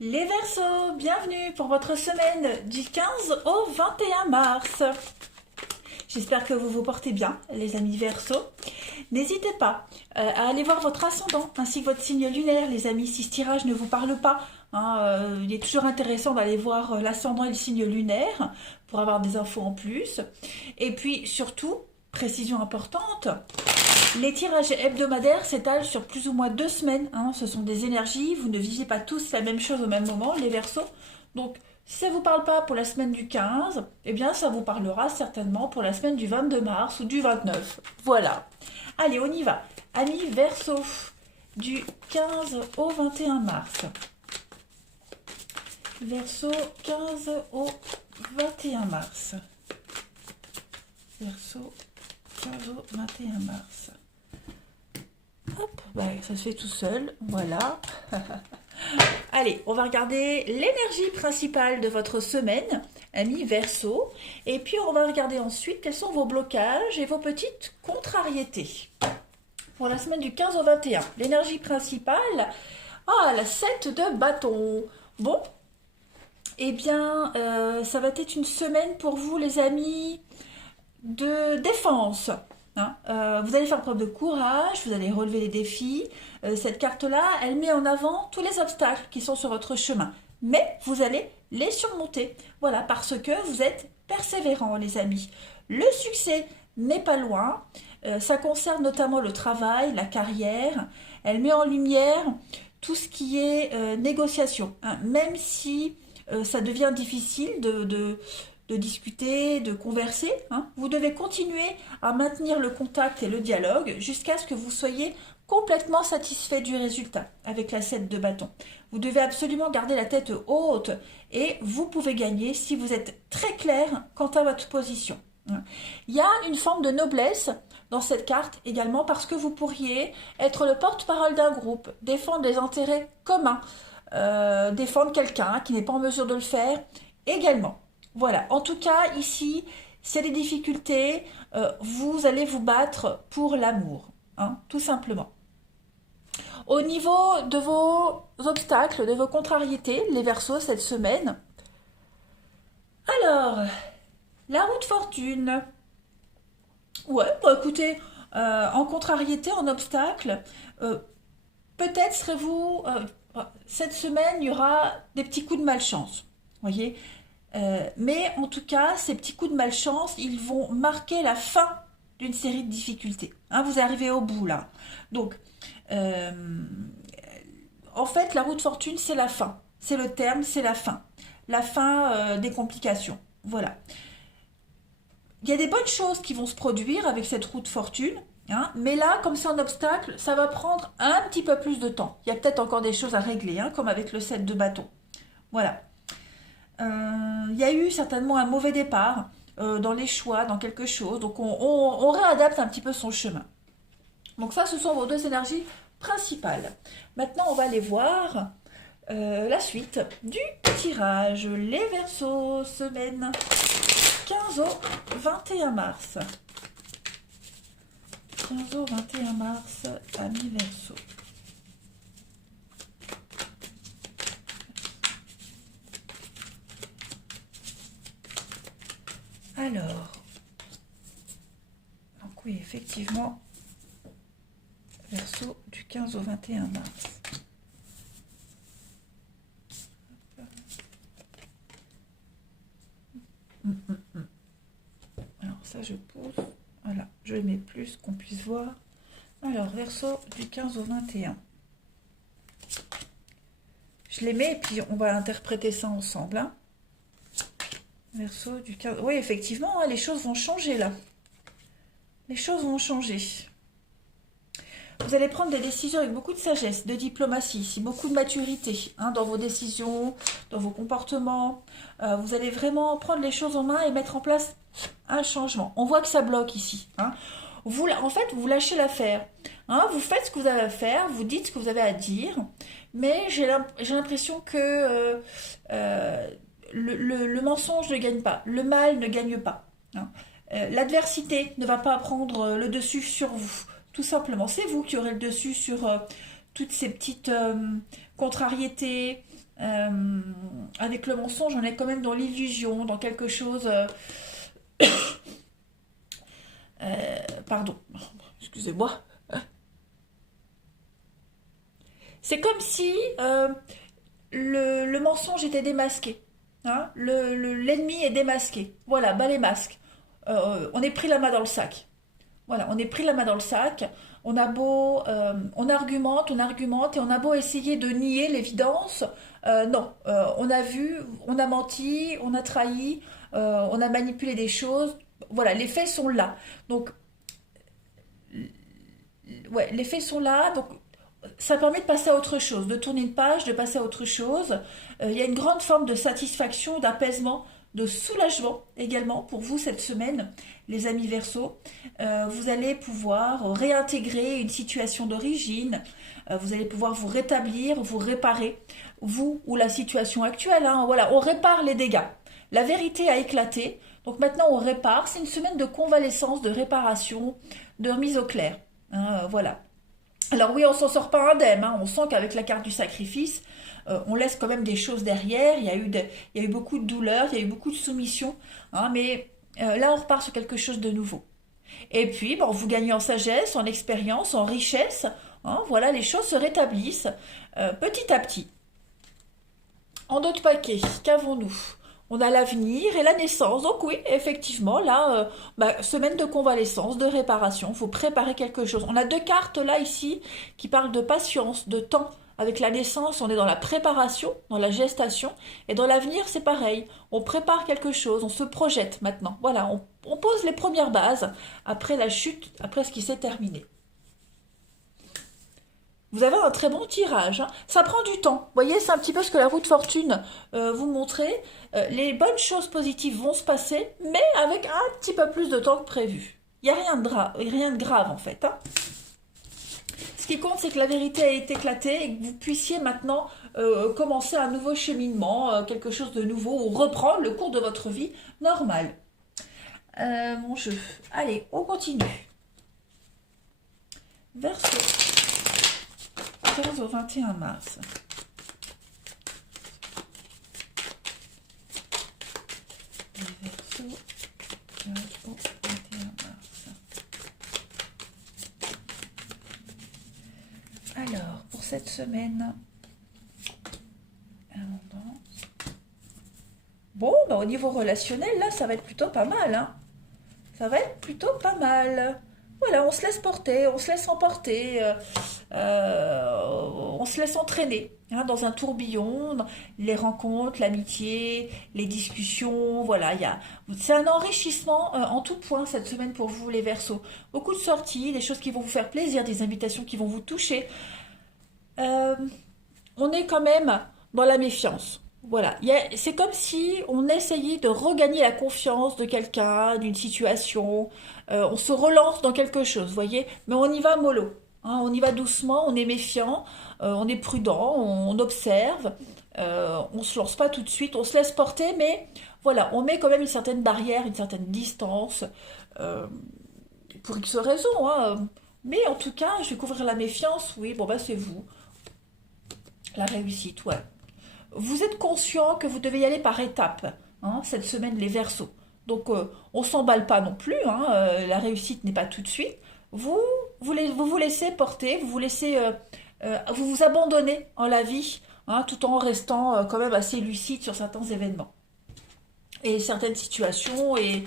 Les Verseaux, bienvenue pour votre semaine du 15 au 21 mars. J'espère que vous vous portez bien, les amis Verseaux. N'hésitez pas à aller voir votre ascendant ainsi que votre signe lunaire, les amis, si ce tirage ne vous parle pas. Il est toujours intéressant d'aller voir l'ascendant et le signe lunaire pour avoir des infos en plus. Et puis surtout, précision importante, les tirages hebdomadaires s'étalent sur plus ou moins 2 semaines. Ce sont des énergies, vous ne vivez pas tous la même chose au même moment, les Verseaux. Donc, si ça ne vous parle pas pour la semaine du 15, eh bien, ça vous parlera certainement pour la semaine du 22 mars ou du 29. Voilà. Allez, on y va. Amis Verseaux, du 15 au 21 mars. Verseau, 15 au 21 mars. Verseau, 15 au 21 mars. Hop, ça se fait tout seul, voilà. Allez, on va regarder l'énergie principale de votre semaine, amis Verseau. Et puis on va regarder ensuite quels sont vos blocages et vos petites contrariétés. Pour la semaine du 15 au 21, l'énergie principale, la 7 de bâton. Bon, eh bien, ça va être une semaine pour vous les amis de défense. Vous allez faire preuve de courage, vous allez relever les défis. Cette carte-là, elle met en avant tous les obstacles qui sont sur votre chemin. Mais vous allez les surmonter. Voilà, parce que vous êtes persévérants, les amis. Le succès n'est pas loin. Ça concerne notamment le travail, la carrière. Elle met en lumière tout ce qui est négociation. Même si ça devient difficile de discuter, de converser. Vous devez continuer à maintenir le contact et le dialogue jusqu'à ce que vous soyez complètement satisfait du résultat avec la 7 de bâton. Vous devez absolument garder la tête haute et vous pouvez gagner si vous êtes très clair quant à votre position. Il y a une forme de noblesse dans cette carte également parce que vous pourriez être le porte-parole d'un groupe, défendre les intérêts communs, défendre quelqu'un qui n'est pas en mesure de le faire également. Voilà, en tout cas, ici, s'il y a des difficultés, vous allez vous battre pour l'amour, tout simplement. Au niveau de vos obstacles, de vos contrariétés, les Verseaux, cette semaine, alors, la roue de fortune. Ouais, écoutez, en contrariété, en obstacle, peut-être serez-vous... cette semaine, il y aura des petits coups de malchance, voyez. Mais en tout cas, ces petits coups de malchance, ils vont marquer la fin d'une série de difficultés. Vous arrivez au bout là. Donc, en fait, la roue de fortune, c'est la fin. C'est le terme, c'est la fin. La fin des complications. Voilà. Il y a des bonnes choses qui vont se produire avec cette roue de fortune. Mais là, comme c'est un obstacle, ça va prendre un petit peu plus de temps. Il y a peut-être encore des choses à régler, comme avec le 7 de bâton. Voilà. Il y a eu certainement un mauvais départ dans les choix, dans quelque chose. Donc on réadapte un petit peu son chemin. Donc ça, ce sont vos deux énergies principales. Maintenant, on va aller voir la suite du tirage. Les Verseaux, semaine 15 au 21 mars. 15 au 21 mars, amis Verseaux. Alors, donc oui, effectivement, Verseau du 15 au 21 mars. Alors ça, je pose. Voilà, je mets plus qu'on puisse voir. Alors, Verseau du 15 au 21. Je les mets et puis on va interpréter ça ensemble. Verseau du 15. Oui, effectivement, les choses vont changer là. Les choses vont changer. Vous allez prendre des décisions avec beaucoup de sagesse, de diplomatie, ici, beaucoup de maturité dans vos décisions, dans vos comportements. Vous allez vraiment prendre les choses en main et mettre en place un changement. On voit que ça bloque ici. En fait, vous lâchez l'affaire. Vous faites ce que vous avez à faire, vous dites ce que vous avez à dire, mais j'ai l'impression que le mensonge ne gagne pas, le mal ne gagne pas. L'adversité ne va pas prendre le dessus sur vous. Tout simplement, c'est vous qui aurez le dessus sur toutes ces petites contrariétés. Avec le mensonge, on est quand même dans l'illusion, dans quelque chose... pardon, excusez-moi. C'est comme si le mensonge était démasqué. Hein, l'ennemi est démasqué. Voilà, bas les masques. On est pris la main dans le sac. Voilà, on est pris la main dans le sac. On a beau, on argumente et on a beau essayer de nier l'évidence. Non, on a vu, on a menti, on a trahi, on a manipulé des choses. Voilà, les faits sont là. Donc, ouais, les faits sont là. Donc, ça permet de passer à autre chose, de tourner une page, de passer à autre chose. Il y a une grande forme de satisfaction, d'apaisement, de soulagement également pour vous cette semaine, les amis Verseaux. Vous allez pouvoir réintégrer une situation d'origine, vous allez pouvoir vous rétablir, vous réparer, vous ou la situation actuelle. Hein, voilà, on répare les dégâts. La vérité a éclaté, donc maintenant on répare. C'est une semaine de convalescence, de réparation, de remise au clair. Hein, voilà. Alors oui, on s'en sort pas indemne, hein. On sent qu'avec la carte du sacrifice, on laisse quand même des choses derrière. Il y a eu beaucoup de douleurs, il y a eu beaucoup de soumission, hein, mais là on repart sur quelque chose de nouveau. Et puis, bon, vous gagnez en sagesse, en expérience, en richesse. Hein, voilà, les choses se rétablissent petit à petit. En d'autres paquets, qu'avons-nous? On a l'avenir et la naissance. Donc oui, effectivement, là, semaine de convalescence, de réparation. Il faut préparer quelque chose. On a deux cartes là, ici, qui parlent de patience, de temps. Avec la naissance, on est dans la préparation, dans la gestation. Et dans l'avenir, c'est pareil. On prépare quelque chose, on se projette maintenant. Voilà, on pose les premières bases après la chute, après ce qui s'est terminé. Vous avez un très bon tirage. Hein. Ça prend du temps. Vous voyez, c'est un petit peu ce que la roue de fortune vous montrait. Les bonnes choses positives vont se passer, mais avec un petit peu plus de temps que prévu. Il n'y a rien de grave en fait. Hein. Ce qui compte, c'est que la vérité a été éclatée et que vous puissiez maintenant commencer un nouveau cheminement, quelque chose de nouveau, ou reprendre le cours de votre vie normale. Mon jeu. Allez, on continue. Verseau. 15 au 21 mars. Les Verseaux, 15 au 21 mars. Alors, pour cette semaine, abondance. Bon, bah, au niveau relationnel, là, ça va être plutôt pas mal. Hein. Ça va être plutôt pas mal. Voilà, on se laisse porter, on se laisse emporter, on se laisse entraîner hein, dans un tourbillon, les rencontres, l'amitié, les discussions, voilà, c'est un enrichissement en tout point cette semaine pour vous les Verseaux. Beaucoup de sorties, des choses qui vont vous faire plaisir, des invitations qui vont vous toucher. On est quand même dans la méfiance. Voilà, c'est comme si on essayait de regagner la confiance de quelqu'un, d'une situation. On se relance dans quelque chose, vous voyez, mais on y va mollo. Hein, on y va doucement, on est méfiant, on est prudent, on observe, on se lance pas tout de suite, on se laisse porter, mais voilà, on met quand même une certaine barrière, une certaine distance, euh, pour X raisons. Hein. Mais en tout cas, je vais couvrir la méfiance, oui, bon bah c'est vous. La réussite, ouais. Vous êtes conscient que vous devez y aller par étapes, hein, cette semaine, les Verseaux. Donc, on s'emballe pas non plus, hein, la réussite n'est pas tout de suite. Vous laissez porter, vous vous abandonnez en la vie, hein, tout en restant quand même assez lucide sur certains événements et certaines situations. Ouais,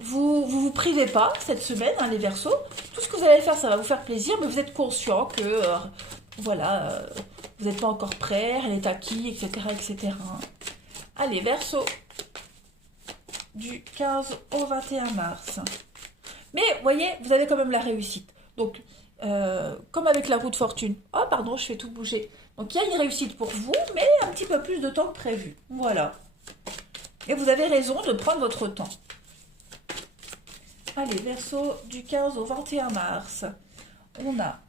vous privez pas cette semaine, hein, les Verseaux. Tout ce que vous allez faire, ça va vous faire plaisir, mais vous êtes conscient que voilà, vous n'êtes pas encore prêt, elle est acquis, etc., etc. Allez, Verseau, du 15 au 21 mars. Mais, vous voyez, vous avez quand même la réussite. Donc, comme avec la roue de fortune. Ah, pardon, je fais tout bouger. Donc, il y a une réussite pour vous, mais un petit peu plus de temps que prévu. Voilà. Et vous avez raison de prendre votre temps. Allez, Verseau, du 15 au 21 mars. On a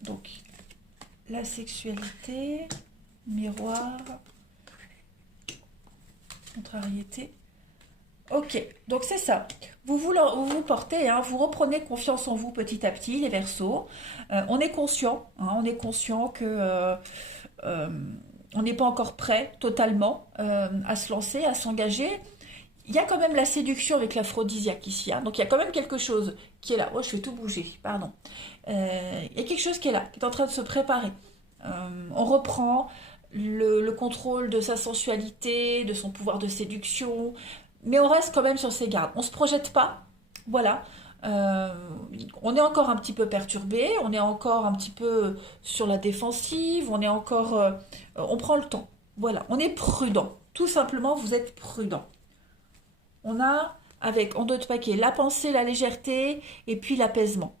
donc la sexualité, miroir, contrariété. Ok, donc c'est ça. Vous portez, hein, vous reprenez confiance en vous petit à petit, les Verseaux. On est conscient, hein, on est conscient que euh, on n'est pas encore prêt totalement à se lancer, à s'engager. Il y a quand même la séduction avec l'aphrodisiaque ici, hein, donc il y a quand même quelque chose qui est là. Oh, je vais tout bouger, pardon. Il y a quelque chose qui est là, qui est en train de se préparer. On reprend le contrôle de sa sensualité, de son pouvoir de séduction, mais on reste quand même sur ses gardes. On ne se projette pas, voilà. Euh, on est encore un petit peu perturbé, on est encore un petit peu sur la défensive, on est encore, on prend le temps. Voilà, on est prudent. Tout simplement, vous êtes prudent. On a avec en deux de paquets la pensée, la légèreté et puis l'apaisement,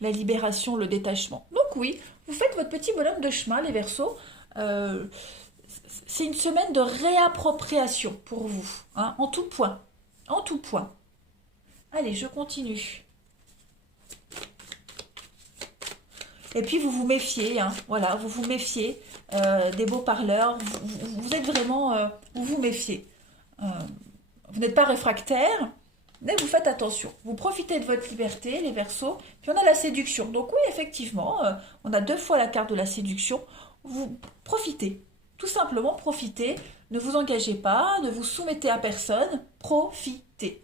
la libération, le détachement. Donc oui, vous faites votre petit bonhomme de chemin, les Verseaux. Euh, c'est une semaine de réappropriation pour vous, hein, en tout point. En tout point. Allez, je continue. Et puis vous vous méfiez, hein, voilà, vous vous méfiez des beaux parleurs. Vous êtes vraiment, vous vous méfiez. Euh, vous n'êtes pas réfractaire, mais vous faites attention. Vous profitez de votre liberté, les Verseaux. Puis on a la séduction. Donc oui, effectivement, on a deux fois la carte de la séduction. Vous profitez. Tout simplement, profitez. Ne vous engagez pas, ne vous soumettez à personne. Profitez.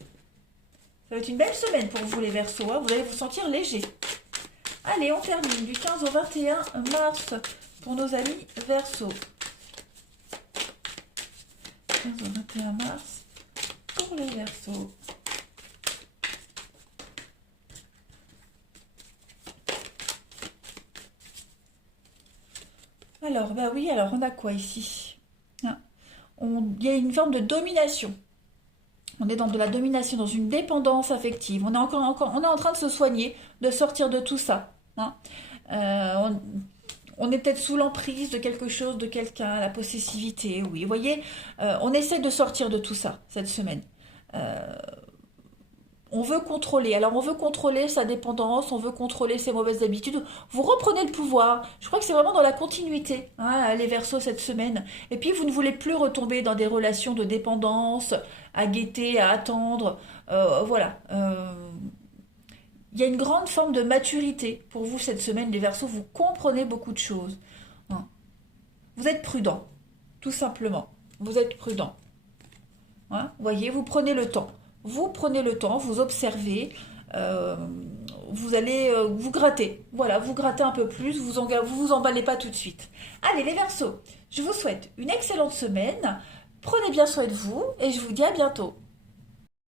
Ça va être une belle semaine pour vous, les Verseaux, hein. Vous allez vous sentir léger. Allez, on termine du 15 au 21 mars pour nos amis Verseaux. 15 au 21 mars pour les Verseaux. Alors, bah oui, alors on a quoi ici? Hein, il y a une forme de domination. On est dans de la domination, dans une dépendance affective. On est on est en train de se soigner, de sortir de tout ça, hein. On est peut-être sous l'emprise de quelque chose, de quelqu'un, la possessivité, oui. Vous voyez, on essaie de sortir de tout ça cette semaine. Euh, on veut contrôler. Alors, on veut contrôler sa dépendance, on veut contrôler ses mauvaises habitudes. Vous reprenez le pouvoir. Je crois que c'est vraiment dans la continuité, hein, les Verseaux cette semaine. Et puis, vous ne voulez plus retomber dans des relations de dépendance, à guetter, à attendre. Voilà. Il y a une grande forme de maturité pour vous cette semaine, les Verseaux. Vous comprenez beaucoup de choses, hein. Vous êtes prudent, tout simplement. Vous êtes prudent, hein. Vous voyez, vous prenez le temps. Vous prenez le temps, vous observez, euh, vous allez vous gratter. Voilà, vous grattez un peu plus, vous emballez pas tout de suite. Allez, les Verseaux, je vous souhaite une excellente semaine. Prenez bien soin de vous et je vous dis à bientôt.